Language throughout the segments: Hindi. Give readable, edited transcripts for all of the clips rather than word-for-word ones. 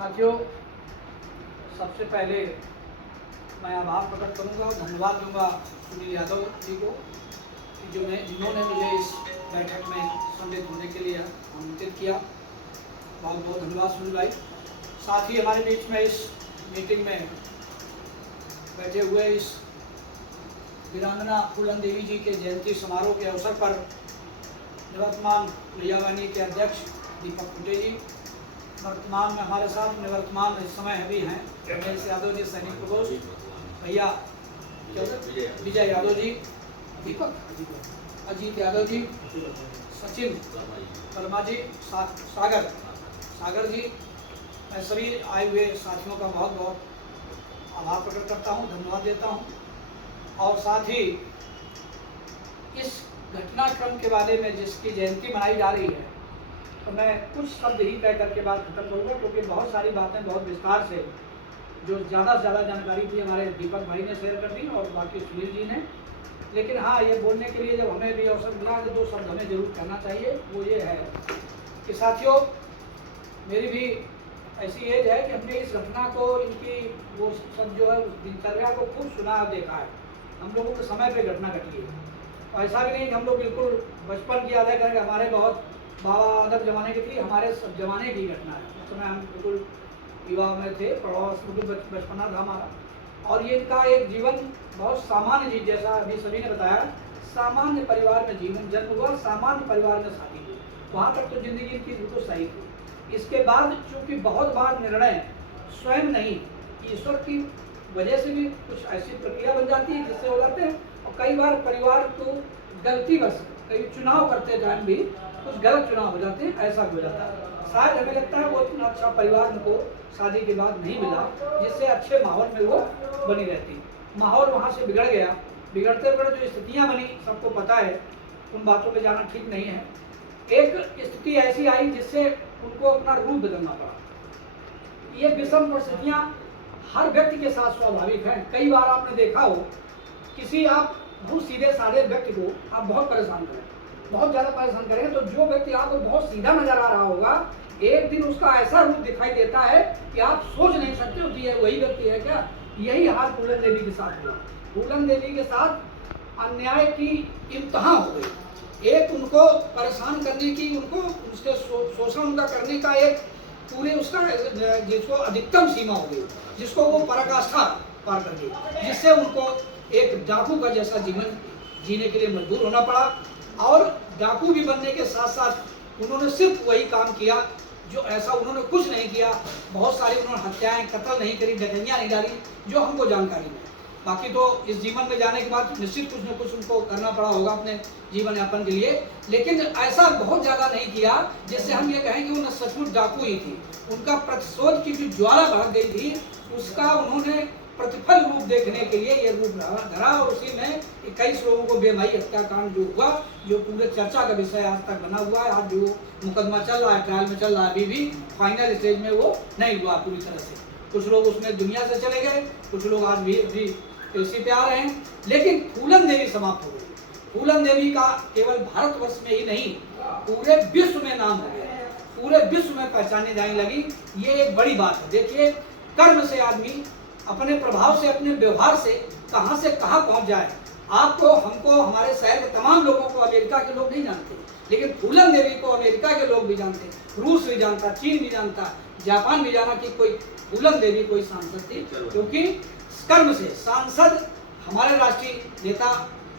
साथियों, सबसे पहले मैं आभार प्रकट करूंगा और धन्यवाद दूंगा सुनील यादव जी को कि जिन्होंने मुझे इस बैठक में सम्मिलित होने के लिए आमंत्रित किया। बहुत बहुत धन्यवाद सुनील भाई। साथ ही हमारे बीच में इस मीटिंग में बैठे हुए इस वीरांगना फूलन देवी जी के जयंती समारोह के अवसर पर निवर्तमान भैयावानी के अध्यक्ष दीपक कुटे जी, वर्तमान में हमारे साथ निवर्तमान इस समय अभी हैं रमेश यादव जी, सैनिक प्रकोष्ठ भैया विजय यादव जी, दीपक अजीत यादव जी, सचिन वर्मा जी, सागर जी। मैं सभी आए हुए साथियों का बहुत बहुत आभार प्रकट करता हूं, धन्यवाद देता हूं। और साथ ही इस घटनाक्रम के बारे में जिसकी जयंती मनाई जा रही है, तो मैं कुछ शब्द ही कह करके बात खत्म करूँगा, क्योंकि बहुत सारी बातें बहुत विस्तार से जो ज़्यादा से ज़्यादा जानकारी थी हमारे दीपक भाई ने शेयर कर दी और बाकी सुनील जी ने। लेकिन हाँ, ये बोलने के लिए जब हमें भी अवसर मिला तो दो शब्द हमें जरूर कहना चाहिए। वो ये है कि साथियों, मेरी भी ऐसी एज है कि हमने इस घटना को, इनकी वो सब जो है उस दिनचर्या को खूब सुना और देखा है। हम लोगों के समय पे घटना घटी है। ऐसा भी नहीं कि हम लोग बिल्कुल बचपन की याद है करेंगे, हमारे बहुत बाबा आदम जमाने की थी, हमारे सब जमाने की घटना है। उस समय हम बिल्कुल युवा में थे, बचपना था हमारा। और ये इनका एक जीवन बहुत सामान्य जी, जैसा अभी सभी ने बताया, सामान्य परिवार में जीवन जन्म हुआ, सामान्य परिवार में शादी हुई, वहाँ तक तो जिंदगी की बिल्कुल सही थी। इसके बाद चूँकि बहुत बार निर्णय स्वयं नहीं, ईश्वर की वजह से भी कुछ ऐसी प्रक्रिया बन जाती है जिससे हो जाते हैं। और कई बार परिवार को गलती बस, कई चुनाव करते टाइम भी कुछ गलत चुनाव हो जाते हैं, ऐसा हो जाता है। शायद हमें लगता है वो इतना अच्छा परिवार उनको शादी के बाद नहीं मिला जिससे अच्छे माहौल में वो बनी रहती। माहौल वहाँ से बिगड़ गया। बिगड़ते बिगड़ते जो स्थितियाँ बनी सबको पता है, उन बातों में जाना ठीक नहीं है। एक स्थिति ऐसी आई जिससे उनको अपना रूप बदलना पड़ा। ये विषम परिस्थितियाँ हर व्यक्ति के साथ स्वाभाविक हैं। कई बार आपने देखा हो, किसी आप बहुत सीधे साधे व्यक्ति को आप बहुत परेशान करें, बहुत ज़्यादा परेशान करें, तो जो व्यक्ति आपको बहुत सीधा नजर आ रहा होगा, एक दिन उसका ऐसा रूप दिखाई देता है कि आप सोच नहीं सकते हो कि ये वही व्यक्ति है क्या। यही हाल फूलन देवी के साथ हुआ। फूलन देवी के साथ अन्याय की इंतहा हो गई। एक उनको परेशान करने की, उनको उसके शोषण उनका करने का एक पूरे उसका जिसको अधिकतम सीमा हो गई, जिसको वो पराकाष्ठा पार कर गई, जिससे उनको एक डाकू का जैसा जीवन जीने के लिए मजबूर होना पड़ा। और डाकू भी बनने के साथ साथ उन्होंने सिर्फ वही काम किया जो ऐसा उन्होंने कुछ नहीं किया। बहुत सारी उन्होंने हत्याएं, कत्ल नहीं करी, डकैतियां नहीं डाली, जो हमको जानकारी है। बाकी तो इस जीवन में जाने के बाद निश्चित कुछ न कुछ उनको करना पड़ा होगा अपने जीवन यापन के लिए, लेकिन ऐसा बहुत ज़्यादा नहीं किया जिससे हम ये कहें कि वो सचमुच डाकू ही थी। उनका प्रतिशोध की जो ज्वाला भड़क गई थी, उसका उन्होंने प्रतिफल रूप देखने के लिए ये रूप धरा। और उसी में 21 लोगों को बेमाई हत्याकांड जो हुआ, जो पूरे चर्चा का विषय आज तक बना हुआ है। आज जो मुकदमा चल रहा है, ट्रायल में चल रहा है, अभी भी फाइनल स्टेज में वो नहीं हुआ पूरी तरह से। कुछ लोग उसमें दुनिया से चले गए, कुछ लोग आज भी इसी पे आ रहे हैं, लेकिन फूलन देवी समाप्त हो गई। फूलन देवी का केवल भारतवर्ष में ही नहीं, पूरे विश्व में नाम हो गया, पूरे विश्व में पहचाने जाने लगी। ये एक बड़ी बात है। देखिए, कर्म से आदमी अपने प्रभाव से, अपने व्यवहार से कहां से कहां पहुंच जाए। आपको, हमको, हमारे शहर के तमाम लोगों को अमेरिका के लोग नहीं जानते, लेकिन फूलन देवी को अमेरिका के लोग भी जानते, रूस भी जानता, चीन भी जानता, जापान भी जाना कि कोई फूलन देवी कोई सांसद थी, क्योंकि कर्म से सांसद हमारे राष्ट्रीय नेता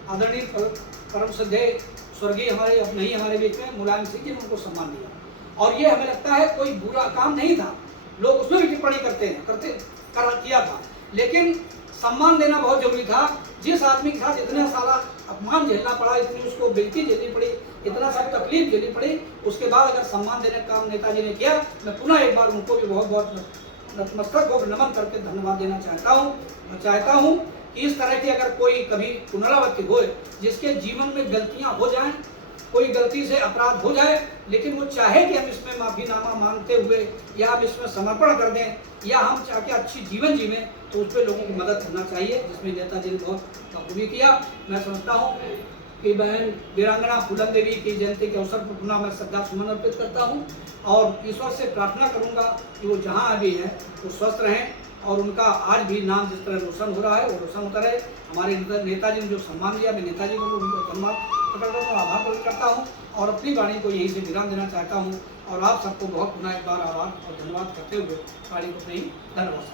आदरणीय परम श्रद्धेय स्वर्गीय हमारे नहीं हमारे बीच में मुलायम सिंह जी ने उनको सम्मान दिया। और ये हमें लगता है कोई बुरा काम नहीं था। लोग उसमें भी टिप्पणी किया था, लेकिन सम्मान देना बहुत जरूरी था। जिस आदमी के साथ इतना सारा अपमान झेलना पड़ा, इतनी उसको बेइज्जती झेलनी पड़ी, इतना सारी तकलीफ झेलनी पड़ी, उसके बाद अगर सम्मान देने का काम नेताजी ने किया, मैं पुनः एक बार उनको भी बहुत बहुत नतमस्तक होकर नमन करके धन्यवाद देना चाहता हूँ। मैं चाहता हूँ कि इस तरह की अगर कोई कभी पुनरावृत्ति हो, जिसके जीवन में गलतियाँ हो जाएं, कोई गलती से अपराध हो जाए, लेकिन वो चाहे कि हम इसमें माफीनामा मांगते हुए या हम इसमें समर्पण कर दें या हम चाह के अच्छी जीवन जीवें, तो उस पर लोगों की मदद करना चाहिए, जिसमें नेताजी ने बहुत बखूबी किया। मैं समझता हूँ कि बहन वीरांगना फूलन देवी की जयंती के अवसर पर पुनः मैं श्रद्धा सुमन अर्पित करता हूँ और ईश्वर से प्रार्थना करूँगा कि वो जहाँ भी हैं वो स्वस्थ रहें और उनका आज भी नाम जिस तरह रोशन हो रहा है वो रोशन होता रहे। हमारे नेताजी ने जो सम्मान दिया, मैं नेताजी को धन्यवाद प्रकट करता हूँ, आभार प्रकट करता हूँ और अपनी वाणी को यहीं से विराम देना चाहता हूँ और आप सबको बहुत पुनः एक बार आभार और धन्यवाद करते हुए वाणी को अपनी धन्यवाद।